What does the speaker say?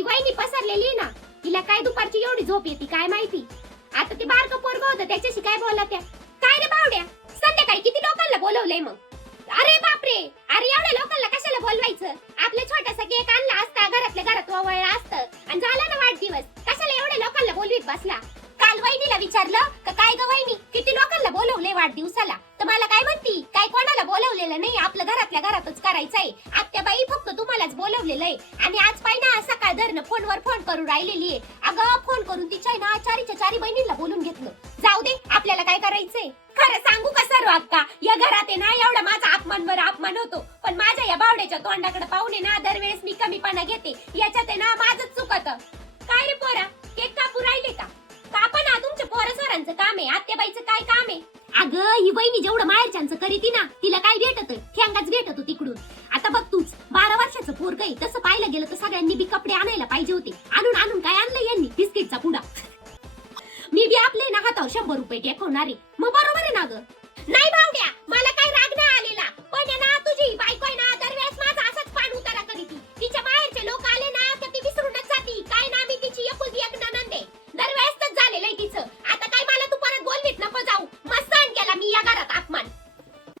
पसरलेली ना तिला काय दुपारची एवढी झोप येते काय माहिती? आता ते बारक पोरग होतं त्याच्याशी काय बोला त्या काय रे बावड्या? संध्याकाळी किती लोकांना बोलवलंय मग? अरे बापरे! अरे एवढ्या लोकांना कशाला बोलवायचं? आपला छोटासा केक आणला असता घरातल्या घरात वळला असतं आणि झाला ना वाढदिवस. कशाला एवढ्या लोकांना बोलवीत बसला? काल वहिनीला विचारलं का काय ग वहिनी? किती लोकांना बोलवले वाढदिवसाला? तर मला काय म्हणती? काय कोणाला बोलवलेलं नाही? आपलं घरातल्या घरातच करायचंय. आत्याबाई फक्त ठेवलेलं आहे. आणि आज पाय ना सकाळ धरण फोनवर फोन करून राहिलेली आहे. अगं फोन करून तिच्या ना चारीच्या चारी बहिणींना बोलून घेतलं. जाऊ दे आपल्याला काय करायचंय? खरं सांगू का सर्व अक्का? या घरात आहे ना एवढा माझा अपमान वर अपमान होतो. पण माझ्या या बावड्याच्या तोंडाकडे पाहुणे ना दरवेळेस मी कमीपणा घेते. याच्यात आहे ना माझंच चुकत काय रे पोरा? केक कापू राहिले का? कापा ना तुमच्या पोरं सरांचं काम आहे आत्याबाईचं काय काम आहे? अगं ही बहिणी जेवढं माहेरच्यांचं करीती ना तिला काय भेटत ठेंगाच भेटत होती. पाहायला गेलं तर सगळ्यांनी बी कपडे आणायला पाहिजे होते. आणून आणून काय आणलं यांनी? बिस्किटचा पुडा. मी बी आपले ना हातावर शंभर रुपये टेकवणार. आहे मग बरोबर आहे ना ग?